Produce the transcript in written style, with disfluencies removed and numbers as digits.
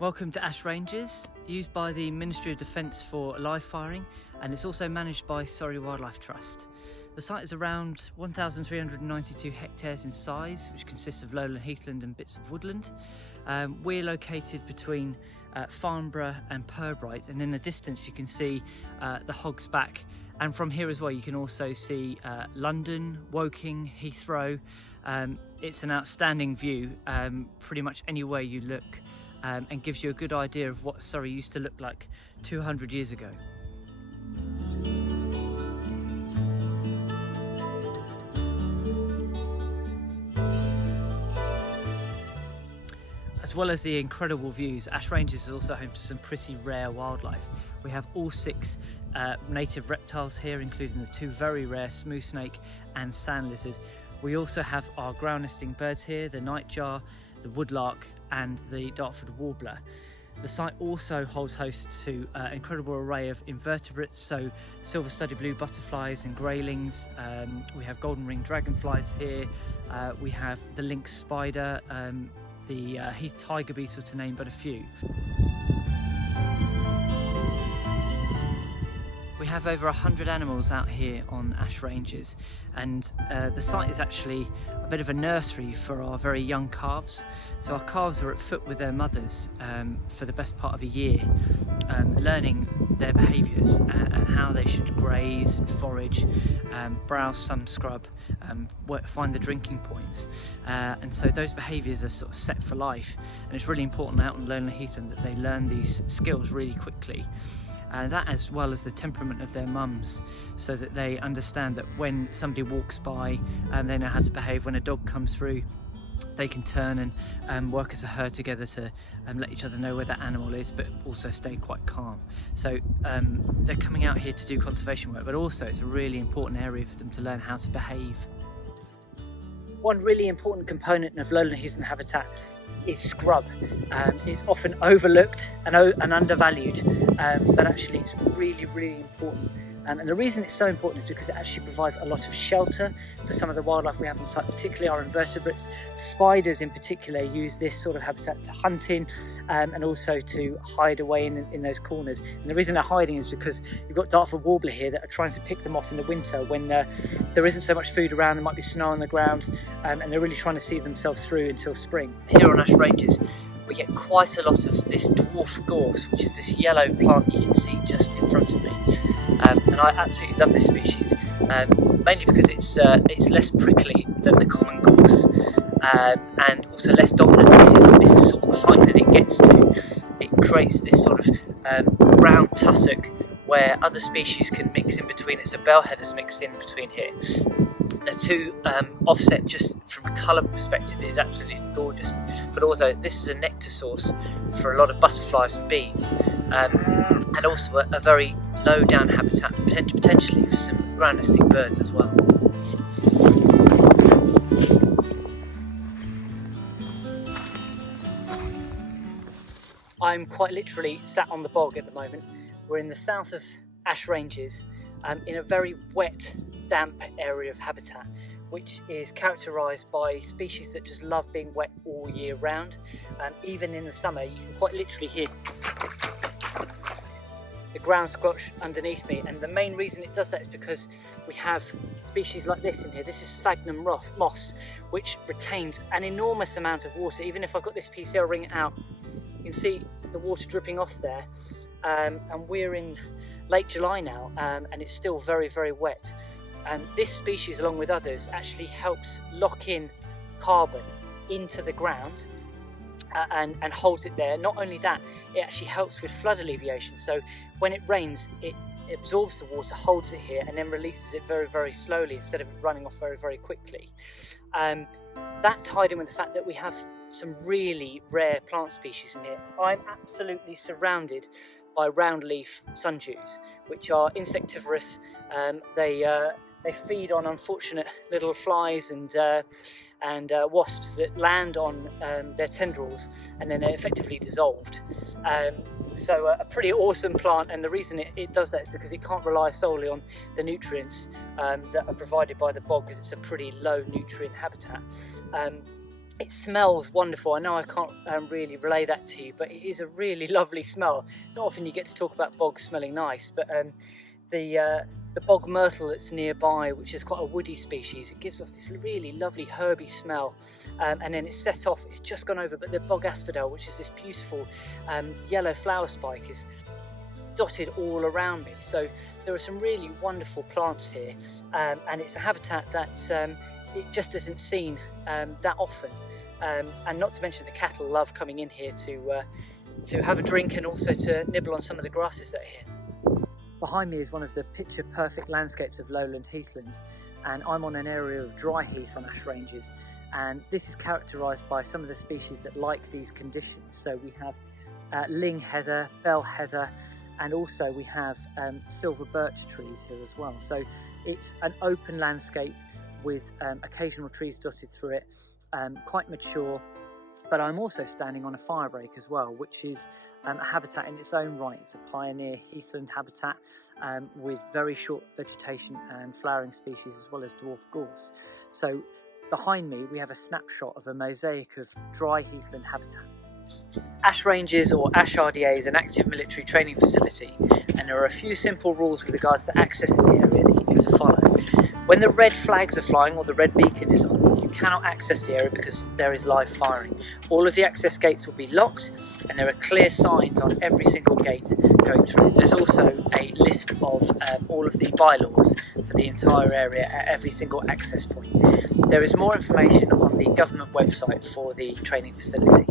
Welcome to Ash Ranges, used by the Ministry of Defence for live firing, and it's also managed by Surrey Wildlife Trust. The site is around 1,392 hectares in size, which consists of lowland heathland and bits of woodland. We're located between Farnborough and Pirbright, and in the distance you can see the Hog's Back, and from here as well you can also see London, Woking, Heathrow. It's an outstanding view pretty much anywhere you look, and gives you a good idea of what Surrey used to look like 200 years ago. As well as the incredible views, Ash Ranges is also home to some pretty rare wildlife. We have all 6 native reptiles here, including the 2 very rare smooth snake and sand lizard. We also have our ground nesting birds here, the nightjar, the woodlark and the Dartford warbler. The site also holds host to an incredible array of invertebrates, so silver-studded blue butterflies and greylings. We have golden ringed dragonflies here. We have the lynx spider, the Heath tiger beetle, to name but a few. We have over 100 animals out here on Ash Ranges, and the site is actually a bit of a nursery for our very young calves. So our calves are at foot with their mothers for the best part of a year, learning their behaviours and how they should graze and forage, browse some scrub, find the drinking points. And so those behaviours are sort of set for life, and it's really important out on lowland heathland that they learn these skills really quickly. That, as well as the temperament of their mums, so that they understand that when somebody walks by, they know how to behave. When a dog comes through, they can turn and work as a herd together to let each other know where that animal is, but also stay quite calm. So they're coming out here to do conservation work, but also it's a really important area for them to learn how to behave. One really important component of lowland heathland habitat is scrub. It's often overlooked and undervalued, but actually it's really, really important. And the reason it's so important is because it actually provides a lot of shelter for some of the wildlife we have on site, particularly our invertebrates. Spiders in particular use this sort of habitat to hunt in, and also to hide away in those corners. And the reason they're hiding is because you've got Dartford warbler here that are trying to pick them off in the winter when there isn't so much food around, there might be snow on the ground, and they're really trying to see themselves through until spring. Here on Ash Ranges we get quite a lot of this dwarf gorse, which is this yellow plant you can see just in front of me. And I absolutely love this species, mainly because it's less prickly than the common gorse, and also less dominant. This is sort of the height that it gets to. It creates this sort of brown tussock where other species can mix in between it. So bellheaders mixed in between here. The 2 offset just from a colour perspective is absolutely gorgeous, but also this is a nectar source for a lot of butterflies and bees, and also a very low down habitat potentially for some ground nesting birds as well. I'm quite literally sat on the bog at the moment. We're in the south of Ash Ranges, in a very wet, damp area of habitat, which is characterised by species that just love being wet all year round. Even in the summer, you can quite literally hear the ground squelch underneath me, and the main reason it does that is because we have species like this in here. This is sphagnum moss, which retains an enormous amount of water. Even if I've got this PCR ring out, you can see the water dripping off there, and we're in late July now, and it's still very, very wet. And this species, along with others, actually helps lock in carbon into the ground and holds it there. Not only that, it actually helps with flood alleviation. So when it rains, it absorbs the water, holds it here, and then releases it very, very slowly instead of running off very, very quickly. That tied in with the fact that we have some really rare plant species in here. I'm absolutely surrounded by roundleaf sundews, which are insectivorous. They feed on unfortunate little flies and wasps that land on their tendrils, and then they're effectively dissolved. So a pretty awesome plant, and the reason it does that is because it can't rely solely on the nutrients that are provided by the bog, because it's a pretty low nutrient habitat. It smells wonderful. I know I can't really relay that to you, but it is a really lovely smell. Not often you get to talk about bogs smelling nice, but the bog myrtle that's nearby, which is quite a woody species, it gives off this really lovely herby smell, and then it's set off, it's just gone over, but the bog asphodel, which is this beautiful yellow flower spike, is dotted all around me. So there are some really wonderful plants here, and it's a habitat that it just isn't seen that often, and not to mention the cattle love coming in here to have a drink and also to nibble on some of the grasses that are here. Behind me is one of the picture perfect landscapes of lowland heathland, and I'm on an area of dry heath on ash ranges, and this is characterised by some of the species that like these conditions. So we have ling heather, bell heather, and also we have silver birch trees here as well. So it's an open landscape with occasional trees dotted through it, quite mature, but I'm also standing on a firebreak as well, which is a habitat in its own right. It's a pioneer heathland habitat with very short vegetation and flowering species, as well as dwarf gorse. So behind me we have a snapshot of a mosaic of dry heathland habitat. Ash Ranges, or Ash RDA, is an active military training facility, and there are a few simple rules with regards to accessing the area that you need to follow. When the red flags are flying or the red beacon is on, you cannot access the area because there is live firing. All of the access gates will be locked, and there are clear signs on every single gate going through. There's also a list of all of the bylaws for the entire area at every single access point. There is more information on the government website for the training facility.